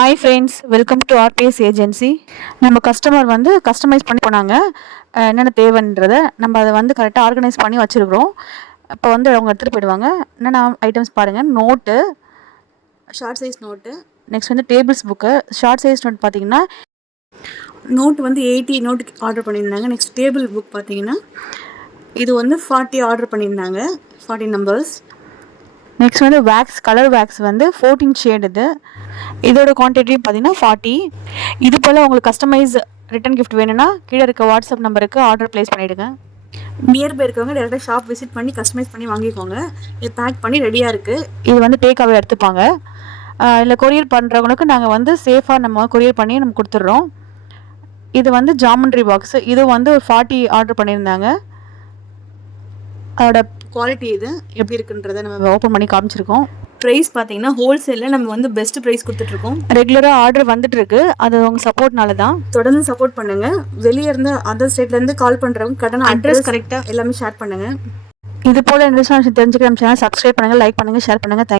Hi friends, welcome to RPS agency. நம்ம customer வந்து customise பண்ணி போனாங்க. என்னென்ன தேவைன்றதை நம்ம அதை வந்து கரெக்டாக ஆர்கனைஸ் பண்ணி வச்சுருக்கிறோம். இப்போ வந்து அவங்க எடுத்துகிட்டு போயிடுவாங்க. என்னென்ன ஐட்டம்ஸ் பாருங்கள். Note, short size note, next வந்து tables book. Short size note பார்த்தீங்கன்னா நோட் வந்து 80 நோட்டுக்கு ஆர்டர் பண்ணியிருந்தாங்க. நெக்ஸ்ட் டேபிள் புக் பார்த்தீங்கன்னா இது வந்து 40 ஆர்டர் பண்ணியிருந்தாங்க, 40 நம்பர்ஸ். நெக்ஸ்ட் வந்து வேக்ஸ், கலர் வேக்ஸ் வந்து 14 ஷேட். இதோட குவான்டிட்டியும் பார்த்தீங்கன்னா 40. இது போல் உங்களுக்கு கஸ்டமைஸ் ரிட்டன் கிஃப்ட் வேணும்னா கீழே இருக்க வாட்ஸ்அப் நம்பருக்கு ஆர்டர் ப்ளேஸ் பண்ணிவிடுங்க. நியர்பை இருக்கவங்க டேரெக்டாக ஷாப் விசிட் பண்ணி கஸ்டமைஸ் பண்ணி வாங்கிக்கோங்க. இது பேக் பண்ணி ரெடியாக இருக்குது. இது வந்து டேக்காகவே எடுத்துப்பாங்க. இல்லை கொரியர் பண்ணுறவங்களுக்கு நாங்கள் வந்து சேஃபாக நம்ம கொரியர் பண்ணி நம்ம கொடுத்துட்றோம். இது வந்து ஜாமெண்ட்ரி பாக்ஸு. இது வந்து ஒரு 40 ஆர்டர் பண்ணியிருந்தாங்க. அதோட குவாலிட்டி இது எப்படி இருக்குன்றதை நம்ம ஓப்பன் பண்ணி காமிச்சிருக்கோம். ப்ரைஸ் பார்த்தீங்கன்னா ஹோல்சேலில் நம்ம வந்து பெஸ்ட் ப்ரைஸ் கொடுத்துட்ருக்கோம். ரெகுலராக ஆர்டர் வந்துட்டுருக்கு. அது உங்கள் சப்போர்ட்னால தான். தொடர்ந்து சப்போர்ட் பண்ணுங்கள். வெளியே இருந்து அதர் ஸ்டேட்லேருந்து கால் பண்ணுறவங்க கடன் அட்ரஸ் கரெக்டாக எல்லாமே ஷேர் பண்ணுங்கள். இது போல் இன்ட்ரெஸ்டான விஷயம் தெரிஞ்சுக்க நம்ம சேனல் சப்ஸ்கிரைப் பண்ணுங்கள், லைக் பண்ணுங்கள், ஷேர் பண்ணுங்கள்.